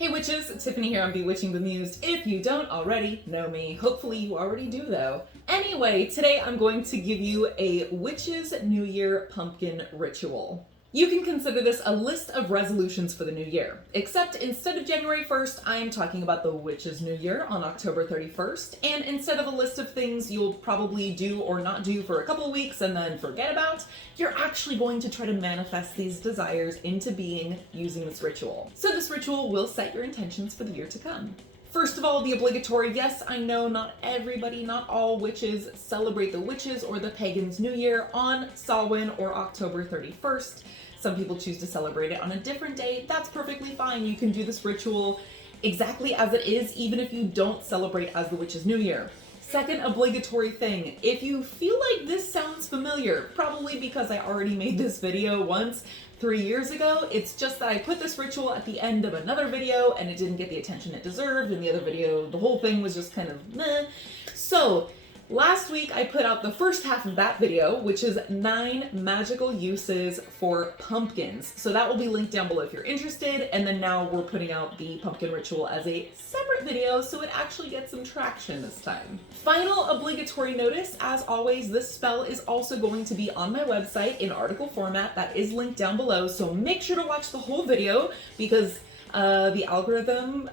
Hey witches, Tiffany here on Bewitching.Bemused. If you don't already know me, hopefully you already do though. Anyway, today I'm going to give you a Witch's New Year pumpkin ritual. You can consider this a list of resolutions for the new year, except instead of January 1st, I am talking about the Witch's New Year on October 31st, and instead of a list of things you'll probably do or not do for a couple of weeks and then forget about, you're actually going to try to manifest these desires into being using this ritual. So this ritual will set your intentions for the year to come. First of all, the obligatory, yes, I know not everybody, not all witches celebrate the witches or the pagans' New Year on Samhain or October 31st. Some people choose to celebrate it on a different day. That's perfectly fine. You can do this ritual exactly as it is, even if you don't celebrate as the witch's New Year. Second obligatory thing, if you feel like this sounds familiar, probably because I already made this video once 3 years ago, it's just that I put this ritual at the end of another video and it didn't get the attention it deserved, and the other video, the whole thing was just kind of meh. So last week I put out the first half of that video, which is 9 magical uses for pumpkins. So that will be linked down below if you're interested, and then now we're putting out the pumpkin ritual as a separate video so it actually gets some traction this time. Final obligatory notice, as always, this spell is also going to be on my website in article format. That is linked down below, so make sure to watch the whole video because the algorithm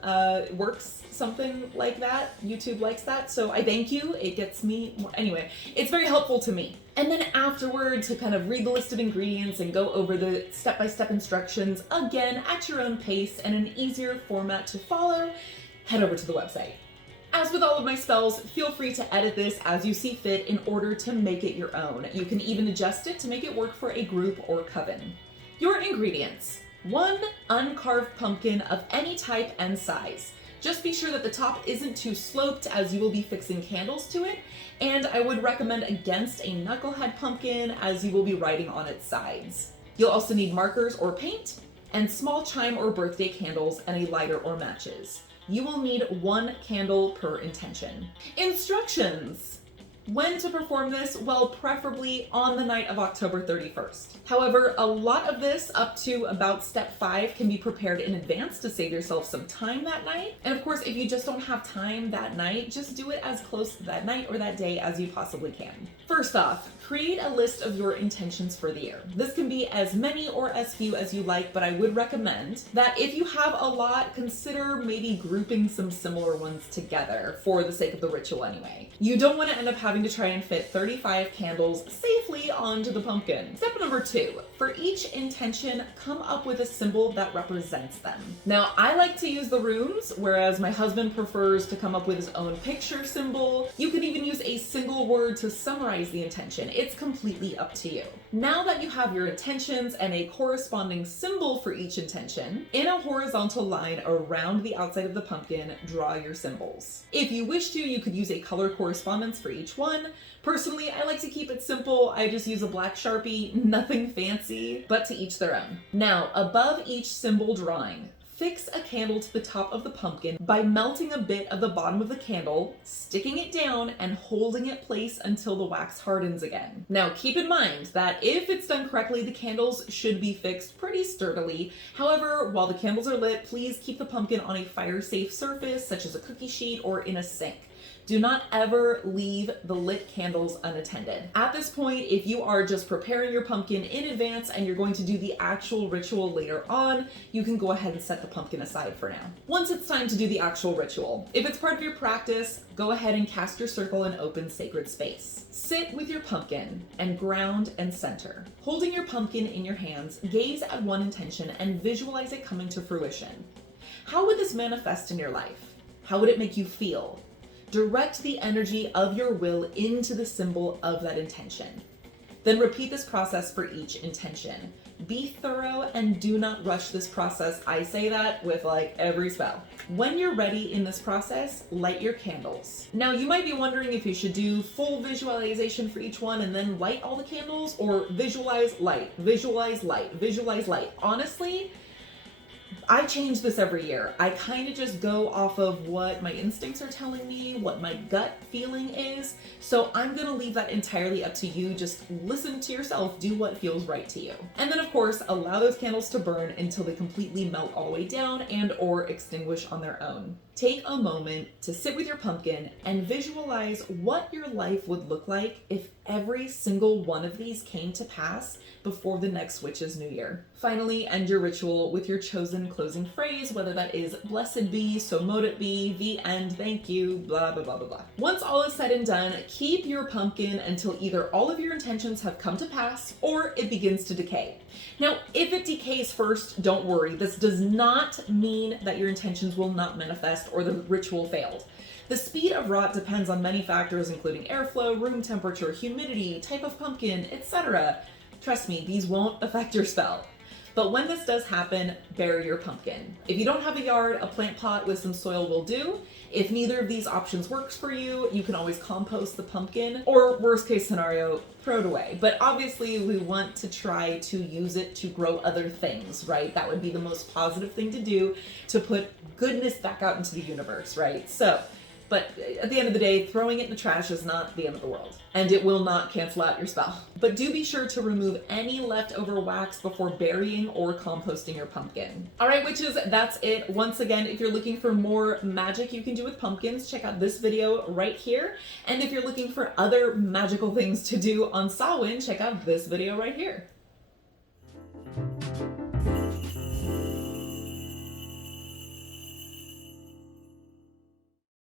works something like that. YouTube likes that, so I thank you. It gets me more. Anyway, it's very helpful to me. And then afterward, to kind of read the list of ingredients and go over the step-by-step instructions again at your own pace and an easier format to follow, head over to the website. As with all of my spells, feel free to edit this as you see fit in order to make it your own. You can even adjust it to make it work for a group or coven. Your ingredients: 1 uncarved pumpkin of any type and size. Just be sure that the top isn't too sloped as you will be fixing candles to it, and I would recommend against a knucklehead pumpkin as you will be writing on its sides. You'll also need markers or paint, and small chime or birthday candles, and a lighter or matches. You will need 1 candle per intention. Instructions. When to perform this? Well, preferably on the night of October 31st. However, a lot of this, up to about step 5, can be prepared in advance to save yourself some time that night. And of course, if you just don't have time that night, just do it as close to that night or that day as you possibly can. First off, create a list of your intentions for the year. This can be as many or as few as you like, but I would recommend that if you have a lot, consider maybe grouping some similar ones together for the sake of the ritual anyway. You don't want to end up having to try and fit 35 candles safely onto the pumpkin. Step number 2, for each intention, come up with a symbol that represents them. Now, I like to use the runes, whereas my husband prefers to come up with his own picture symbol. You can even use a single word to summarize the intention. It's completely up to you. Now that you have your intentions and a corresponding symbol for each intention, in a horizontal line around the outside of the pumpkin, draw your symbols. If you wish to, you could use a color correspondence for each one. Personally, I like to keep it simple. I just use a black Sharpie, nothing fancy, but to each their own. Now, above each symbol drawing, fix a candle to the top of the pumpkin by melting a bit of the bottom of the candle, sticking it down, and holding it place until the wax hardens again. Now, keep in mind that if it's done correctly, the candles should be fixed pretty sturdily. However, while the candles are lit, please keep the pumpkin on a fire-safe surface, such as a cookie sheet or in a sink. Do not ever leave the lit candles unattended. At this point, if you are just preparing your pumpkin in advance and you're going to do the actual ritual later on, you can go ahead and set the pumpkin aside for now. Once it's time to do the actual ritual, if it's part of your practice, go ahead and cast your circle in open sacred space. Sit with your pumpkin and ground and center. Holding your pumpkin in your hands, gaze at one intention and visualize it coming to fruition. How would this manifest in your life? How would it make you feel? Direct the energy of your will into the symbol of that intention. Then repeat this process for each intention. Be thorough and do not rush this process. I say that with like every spell. When you're ready in this process, light your candles. Now you might be wondering if you should do full visualization for each one and then light all the candles, or visualize light, visualize light, visualize light. Honestly, I change this every year. I kind of just go off of what my instincts are telling me, what my gut feeling is. So I'm gonna leave that entirely up to you. Just listen to yourself, do what feels right to you. And then of course, allow those candles to burn until they completely melt all the way down and or extinguish on their own. Take a moment to sit with your pumpkin and visualize what your life would look like if every single one of these came to pass before the next witch's new year. Finally, end your ritual with your chosen closing phrase, whether that is blessed be, so mote it be, the end, thank you, blah, blah, blah, blah, blah. Once all is said and done, keep your pumpkin until either all of your intentions have come to pass or it begins to decay. Now, if it decays first, don't worry. This does not mean that your intentions will not manifest or the ritual failed. The speed of rot depends on many factors, including airflow, room temperature, humidity, type of pumpkin, etc. Trust me, these won't affect your spell. But when this does happen, bury your pumpkin. If you don't have a yard, a plant pot with some soil will do. If neither of these options works for you, you can always compost the pumpkin, or worst case scenario, throw it away. But obviously we want to try to use it to grow other things, right? That would be the most positive thing to do, to put goodness back out into the universe, right? But at the end of the day, throwing it in the trash is not the end of the world, and it will not cancel out your spell. But do be sure to remove any leftover wax before burying or composting your pumpkin. All right, witches, that's it. Once again, if you're looking for more magic you can do with pumpkins, check out this video right here. And if you're looking for other magical things to do on Samhain, check out this video right here.